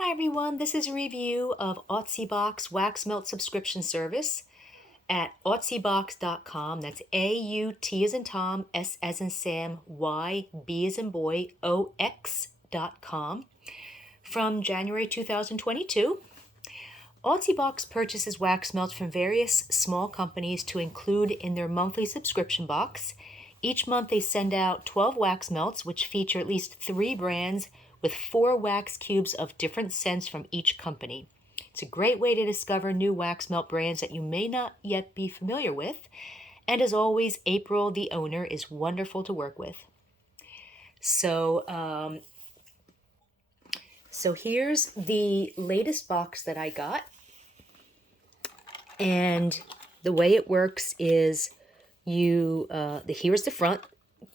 Hi everyone, this is a review of AutsyBox wax melt subscription service at AutsyBox.com. That's A-U-T as in Tom, S as in Sam, Y, B as in boy, O-X.com. From January 2022, AutsyBox purchases wax melts from various small companies to include in their monthly subscription box. Each month they send out 12 wax melts, which feature at least 3 brands with 4 wax cubes of different scents from each company. It's a great way to discover new wax melt brands that you may not yet be familiar with. And as always, April, the owner, is wonderful to work with. So here's the latest box that I got. And the way it works is here's the front.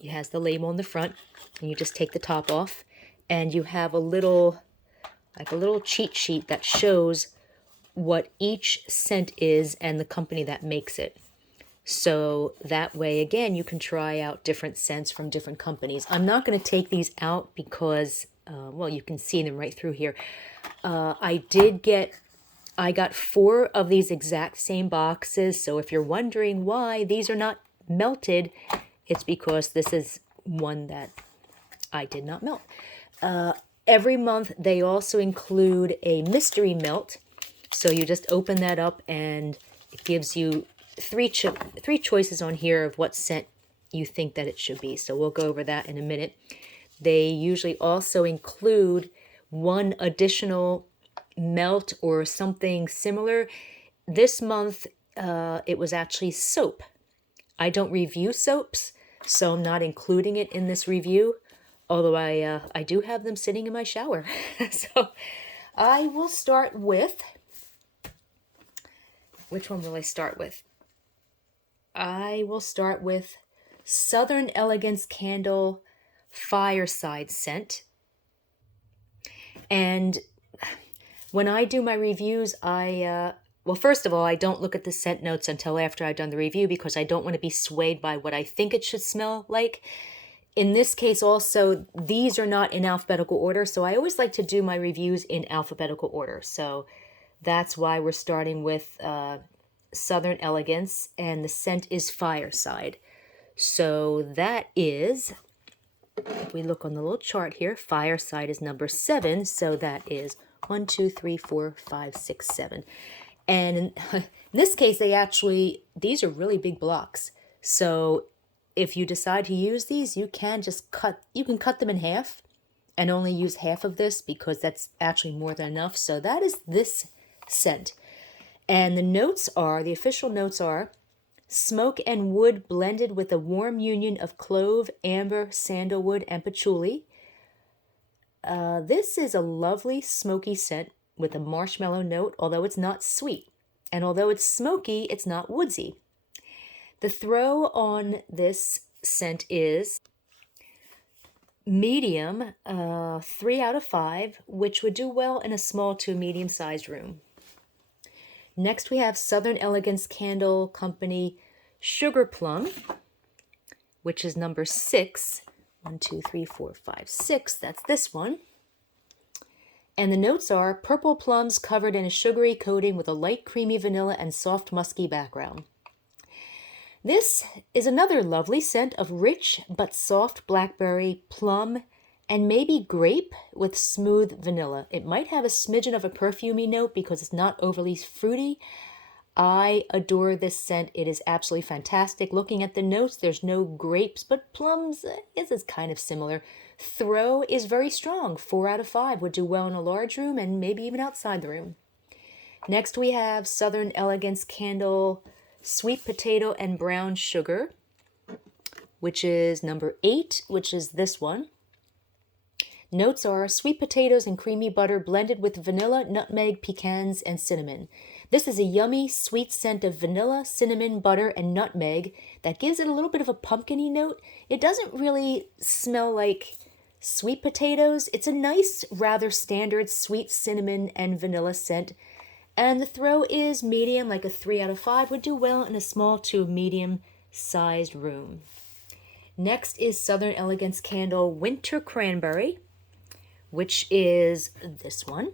It has the label on the front, and you just take the top off. And you have a little cheat sheet that shows what each scent is and the company that makes it. So that way, again, you can try out different scents from different companies. I'm not going to take these out because, well, you can see them right through here. I got 4 of these exact same boxes. So if you're wondering why these are not melted, it's because this is one that I did not melt. Every month they also include a mystery melt, so you just open that up and it gives you three choices on here of what scent you think that it should be. So we'll go over that in a minute. They usually also include one additional melt or something similar. This month it was actually soap. I don't review soaps, so I'm not including it in this review. Although I do have them sitting in my shower. So I will start with, which one will I start with? I will start with Southern Elegance Candle Fireside scent. And when I do my reviews, well, first of all, I don't look at the scent notes until after I've done the review because I don't want to be swayed by what I think it should smell like. In this case also, these are not in alphabetical order, so I always like to do my reviews in alphabetical order. So that's why we're starting with Southern Elegance, and the scent is Fireside. So that is, if we look on the little chart here, Fireside is number 7, so that is 1, 2, 3, 4, 5, 6, 7. And in this case, these are really big blocks. So if you decide to use these, you can cut them in half and only use half of this because that's actually more than enough. So that is this scent. And the official notes are smoke and wood blended with a warm union of clove, amber, sandalwood, and patchouli. This is a lovely smoky scent with a marshmallow note, although it's not sweet. And although it's smoky, it's not woodsy. The throw on this scent is medium, 3 out of 5, which would do well in a small to medium-sized room. Next we have Southern Elegance Candle Company Sugar Plum, which is number 6. 1, 2, 3, 4, 5, 6. That's this one. And the notes are purple plums covered in a sugary coating with a light creamy vanilla and soft musky background. This is another lovely scent of rich but soft blackberry, plum, and maybe grape with smooth vanilla. It might have a smidgen of a perfumey note because it's not overly fruity. I adore this scent. It is absolutely fantastic. Looking at the notes, there's no grapes, but plums is kind of similar. Throw is very strong. 4 out of 5 would do well in a large room and maybe even outside the room. Next we have Southern Elegance Candle Sweet Potato and Brown Sugar, which is number 8, which is this one. Notes are sweet potatoes and creamy butter blended with vanilla, nutmeg, pecans, and cinnamon. This is a yummy, sweet scent of vanilla, cinnamon, butter, and nutmeg that gives it a little bit of a pumpkin-y note. It doesn't really smell like sweet potatoes. It's a nice, rather standard sweet cinnamon and vanilla scent. And the throw is medium, like a 3 out of 5 would do well in a small to medium-sized room. Next is Southern Elegance Candle Winter Cranberry, which is this one.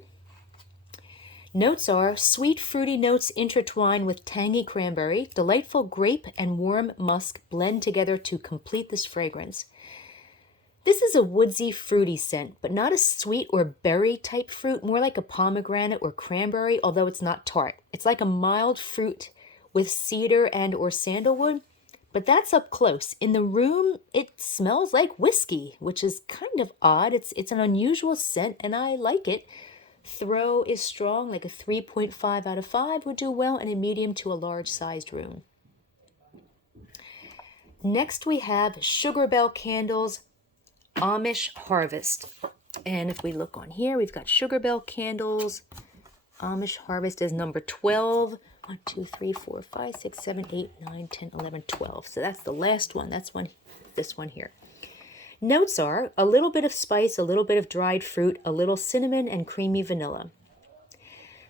Notes are sweet fruity notes intertwine with tangy cranberry, delightful grape and warm musk blend together to complete this fragrance. This is a woodsy, fruity scent, but not a sweet or berry type fruit, more like a pomegranate or cranberry, although it's not tart. It's like a mild fruit with cedar and or sandalwood, but that's up close. In the room, it smells like whiskey, which is kind of odd. It's an unusual scent, and I like it. Throw is strong, like a 3.5 out of 5 would do well in a medium to a large sized room. Next we have Sugar Bell Candles Amish Harvest. And if we look on here, we've got Sugar Bell Candles. Amish Harvest is number 12. 1, 2, 3, 4, 5, 6, 7, 8, 9, 10, 11, 12. So that's the last one. That's this one here. Notes are a little bit of spice, a little bit of dried fruit, a little cinnamon, and creamy vanilla.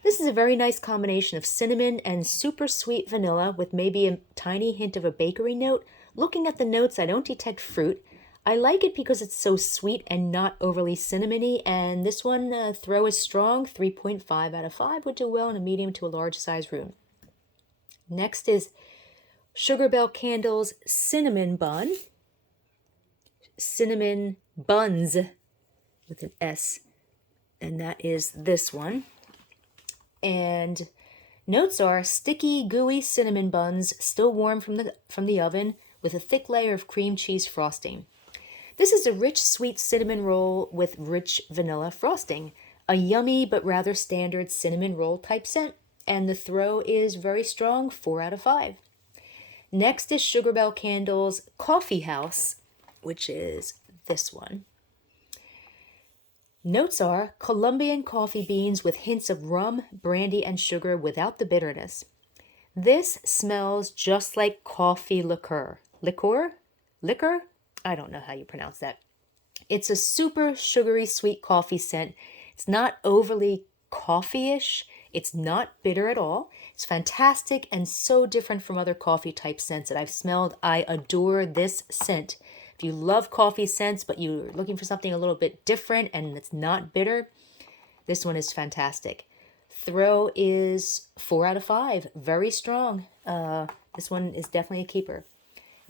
This is a very nice combination of cinnamon and super sweet vanilla with maybe a tiny hint of a bakery note. Looking at the notes, I don't detect fruit. I like it because it's so sweet and not overly cinnamony, and this one, throw is strong, 3.5 out of 5 would do well in a medium to a large size room. Next is Sugar Bell Candles Cinnamon Buns with an S, and that is this one. And notes are sticky, gooey cinnamon buns, still warm from the oven, with a thick layer of cream cheese frosting. This is a rich, sweet cinnamon roll with rich vanilla frosting, a yummy but rather standard cinnamon roll type scent, and the throw is very strong, 4 out of 5. Next is Sugar Bell Candles Coffee House, which is this one. Notes are Colombian coffee beans with hints of rum, brandy, and sugar without the bitterness. This smells just like coffee liqueur. Liquor? I don't know how you pronounce that. It's a super sugary sweet coffee scent. It's not overly coffee-ish. It's not bitter at all. It's fantastic and so different from other coffee type scents that I've smelled. I adore this scent. If you love coffee scents, but you're looking for something a little bit different and it's not bitter, this one is fantastic. Throw is 4 out of 5. Very strong. This one is definitely a keeper.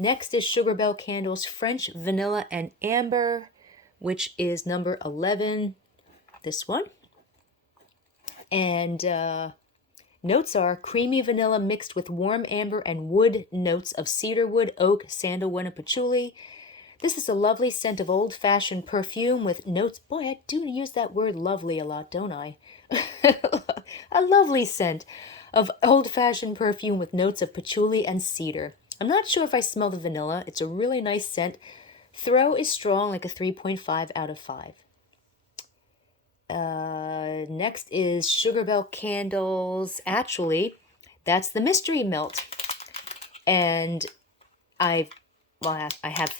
Next is Sugar Bell Candles French Vanilla and Amber, which is number 11, this one. And notes are creamy vanilla mixed with warm amber and wood notes of cedarwood, oak, sandalwood, and patchouli. This is a lovely scent of old-fashioned perfume with notes. Boy, I do use that word lovely a lot, don't I? A lovely scent of old-fashioned perfume with notes of patchouli and cedar. I'm not sure if I smell the vanilla. It's a really nice scent. Throw is strong, like a 3.5 out of 5. Next is Sugar Bell Candles. Actually, that's the Mystery Melt. And I have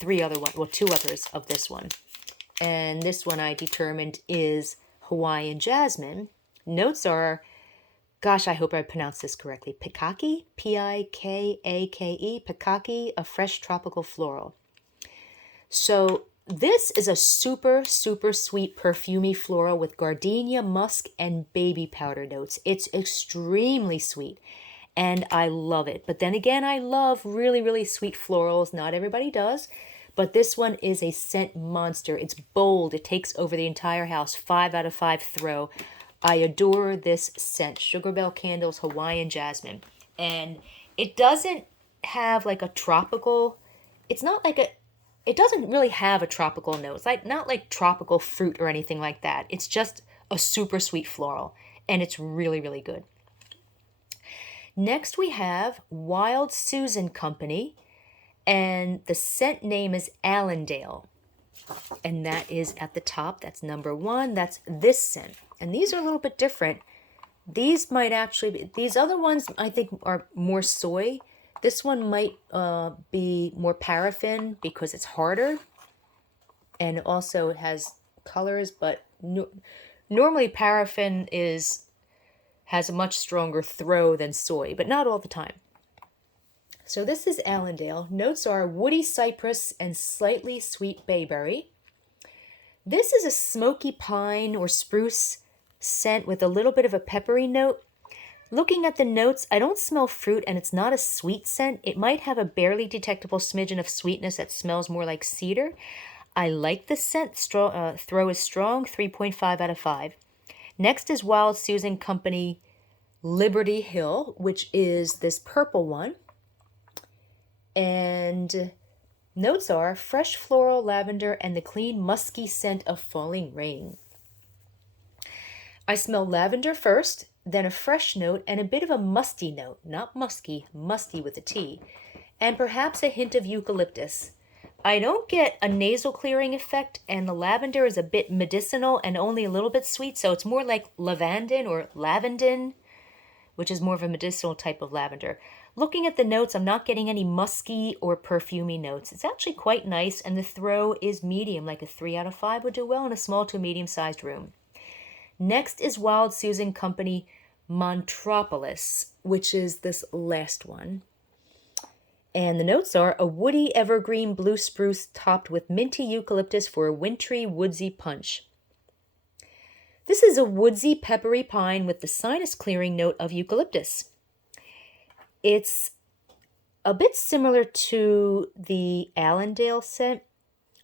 2 others of this one. And this one I determined is Hawaiian Jasmine. Notes are, gosh, I hope I pronounced this correctly, Pikake, Pikake, Pikake, a fresh tropical floral. So this is a super, super sweet perfumey floral with gardenia, musk, and baby powder notes. It's extremely sweet, and I love it. But then again, I love really, really sweet florals. Not everybody does, but this one is a scent monster. It's bold. It takes over the entire house. 5 out of 5 throw. I adore this scent, Sugar Bell Candles Hawaiian Jasmine. And it doesn't have like a tropical, it doesn't really have a tropical note. It's like not like tropical fruit or anything like that. It's just a super sweet floral, and it's really, really good. Next we have Wild Susan Company, and the scent name is Allendale. And that is at the top. That's number 1. That's this scent. And these are a little bit different. These might actually be, these other ones I think are more soy. This one might be more paraffin because it's harder. And also it has colors, but normally paraffin has a much stronger throw than soy, but not all the time. So this is Allendale. Notes are woody cypress and slightly sweet bayberry. This is a smoky pine or spruce scent with a little bit of a peppery note. Looking at the notes, I don't smell fruit and it's not a sweet scent. It might have a barely detectable smidgen of sweetness that smells more like cedar. I like the scent. Throw is strong, 3.5 out of 5. Next is Wild Susan Company Liberty Hill, which is this purple one. And notes are fresh floral lavender and the clean musky scent of falling rain. I smell lavender first, then a fresh note and a bit of a musty note, not musky, musty with a T, and perhaps a hint of eucalyptus. I don't get a nasal clearing effect, and the lavender is a bit medicinal and only a little bit sweet, so it's more like lavandin or lavandin, which is more of a medicinal type of lavender. Looking at the notes, I'm not getting any musky or perfumey notes. It's actually quite nice, and the throw is medium, like a 3 out of 5 would do well in a small to medium-sized room. Next is Wild Susan Company Montropolis, which is this last one. And the notes are a woody evergreen blue spruce topped with minty eucalyptus for a wintry woodsy punch. This is a woodsy peppery pine with the sinus clearing note of eucalyptus. It's a bit similar to the Allendale scent,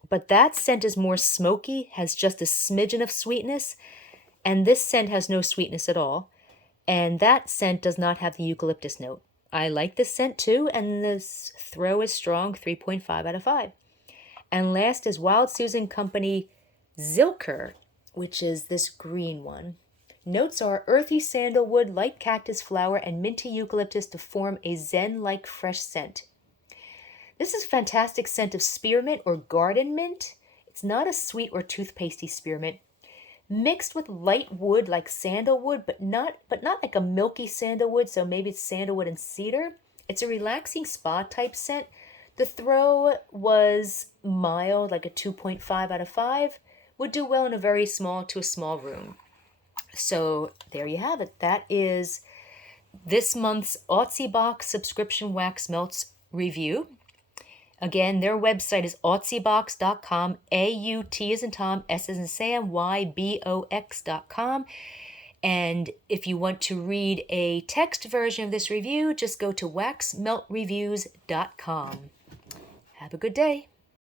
but that scent is more smoky, has just a smidgen of sweetness, and this scent has no sweetness at all, and that scent does not have the eucalyptus note. I like this scent too, and this throw is strong, 3.5 out of 5. And last is Wild Susan Company Zilker, which is this green one. Notes are earthy sandalwood, light cactus flower, and minty eucalyptus to form a zen-like fresh scent. This is a fantastic scent of spearmint or garden mint. It's not a sweet or toothpastey spearmint. Mixed with light wood like sandalwood, but not like a milky sandalwood, so maybe it's sandalwood and cedar. It's a relaxing spa type scent. The throw was mild, like a 2.5 out of 5. Would do well in a very small to a small room. So there you have it. That is this month's AutsyBox subscription wax melts review. Again, their website is AutsyBox.com, A-U-T as in Tom, S as in Sam, Y-B-O-X.com. And if you want to read a text version of this review, just go to waxmeltreviews.com. Have a good day.